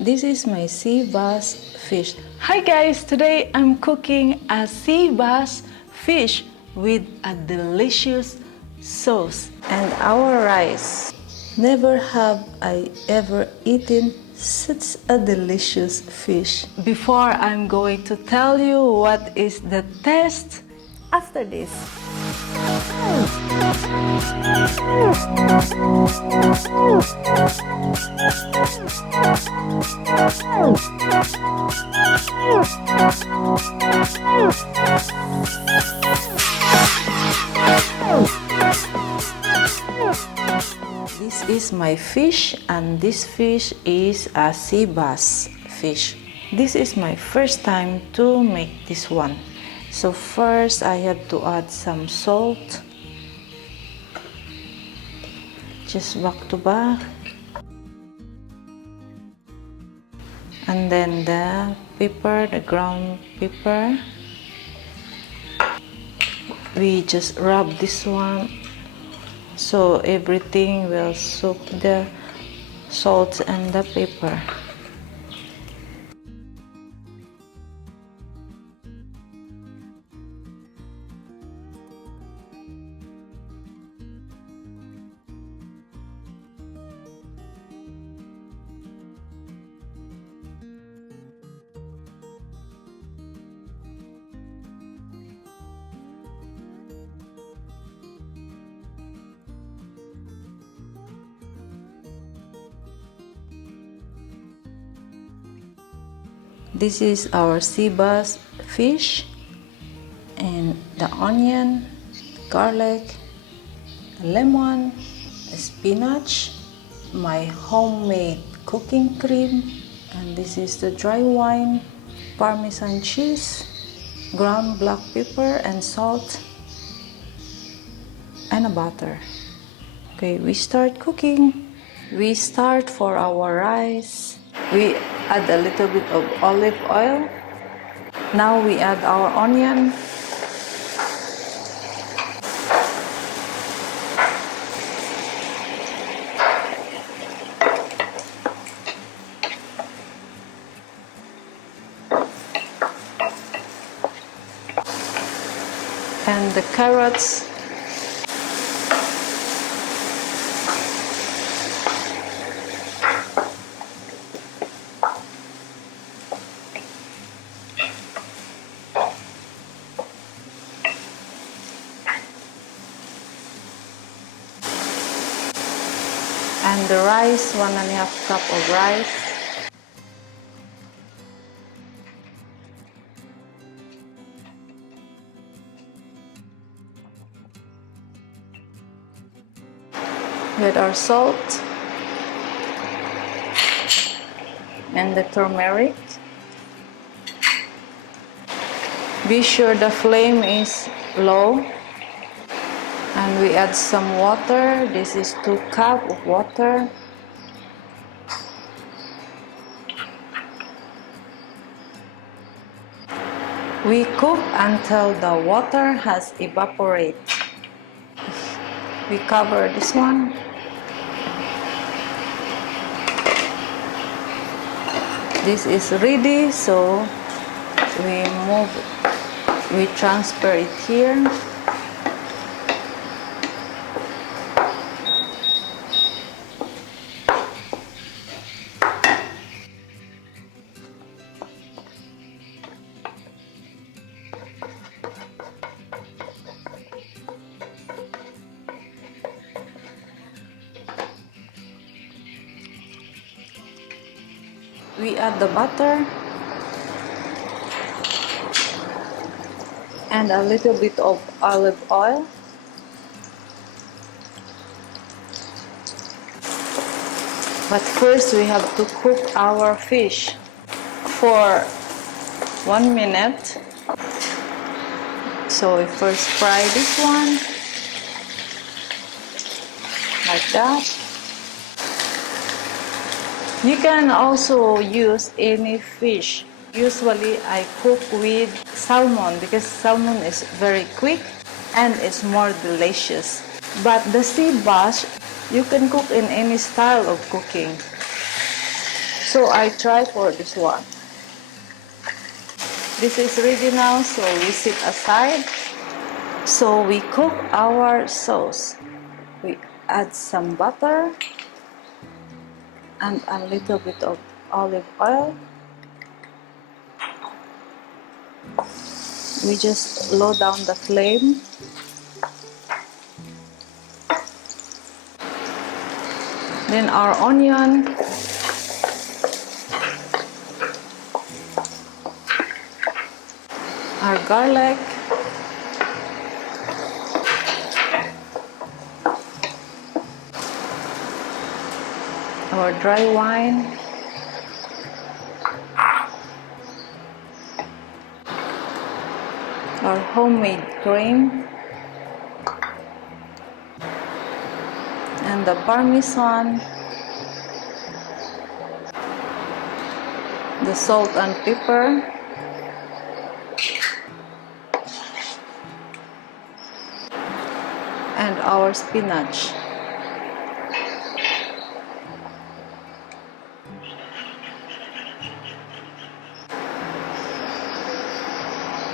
This is my sea bass fish. Hi guys, today I'm cooking a sea bass fish with a delicious sauce. And our rice. Never have I ever eaten such a delicious fish. Before I'm going to tell you what is the taste after this. This is my fish, and this fish is a sea bass fish. This is my first time to make this one. So first I have to add some salt. Just back to back. And then the pepper, the ground pepper. We just rub this one so everything will soak the salt and the pepper. This is our sea bass fish, and the onion, garlic, lemon, spinach, my homemade cooking cream, and this is the dry wine, Parmesan cheese, ground black pepper and salt, and a butter. Okay, we start cooking. We start for our rice. We add a little bit of olive oil. Now we add our onion. And the carrots. And the rice, 1.5 cup of rice. With our salt and the turmeric. Be sure the flame is low. And we add some water. This is 2 cups of water. We cook until the water has evaporated. We cover this one. This is ready, so we transfer it here. We add the butter and a little bit of olive oil. But first we have to cook our fish for 1 minute. So we first fry this one like that. You can also use any fish. Usually I cook with salmon because salmon is very quick and it's more delicious. But the sea bass, you can cook in any style of cooking. So I try for this one. This is ready now, so we sit aside. So we cook our sauce. We add some butter and a little bit of olive oil. We just low down the flame. Then our onion, our garlic, our dry wine, our homemade cream, and the parmesan, the salt and pepper, and our spinach.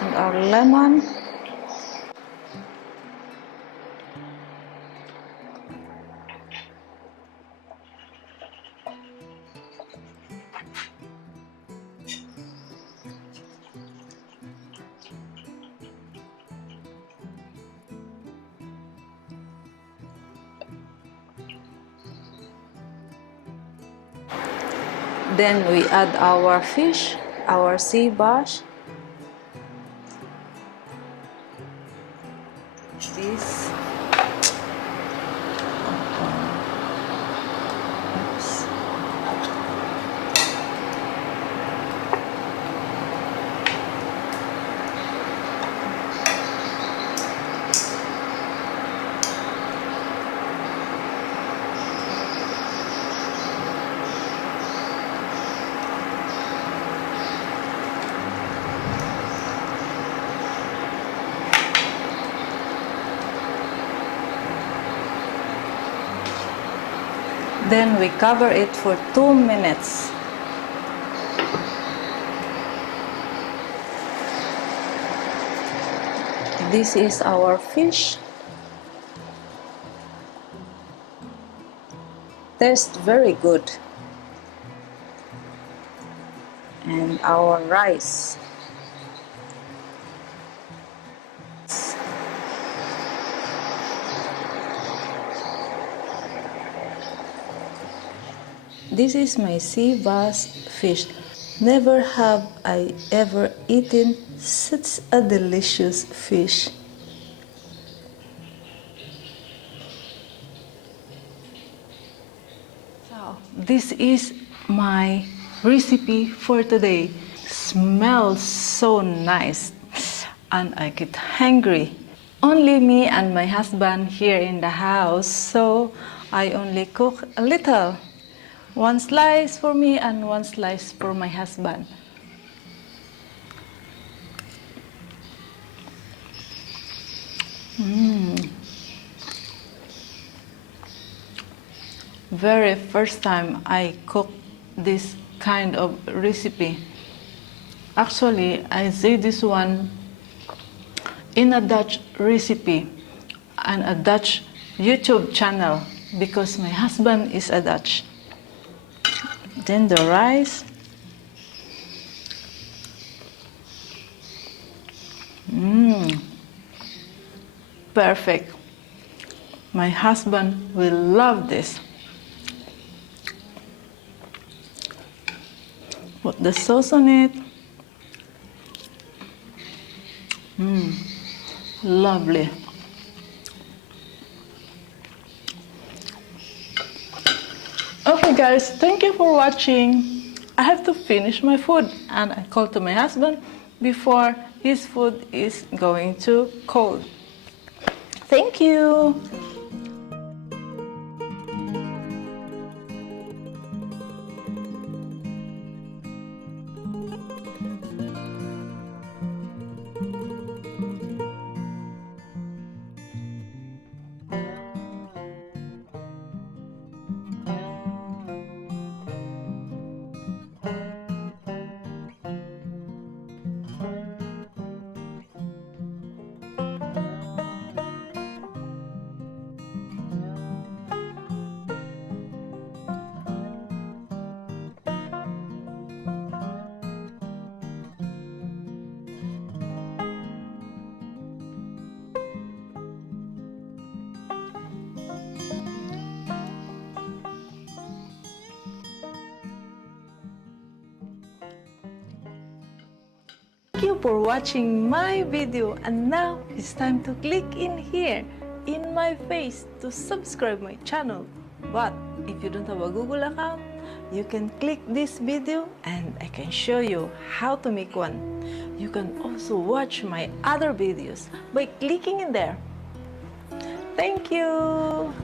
And our lemon. Then we add our fish, our sea bass. This. Oops. Then we cover it for 2 minutes. This is our fish. Tastes very good. And our rice. This is my sea bass fish. Never have I ever eaten such a delicious fish. So, this is my recipe for today. Smells so nice and I get hungry. Only me and my husband here in the house, so I only cook a little. 1 slice for me and 1 slice for my husband. Very first time I cook this kind of recipe. Actually, I see this one in a Dutch recipe and a Dutch YouTube channel because my husband is a Dutch. Then the rice. Perfect. My husband will love this. Put the sauce on it. Lovely. Okay guys, thank you for watching. I have to finish my food and I called to my husband before his food is going to cold. Thank you. Thank you for watching my video, and now it's time to click in here in my face to subscribe my channel. But if you don't have a Google account, you can click this video and I can show you how to make one. You can also watch my other videos by clicking in there. Thank you!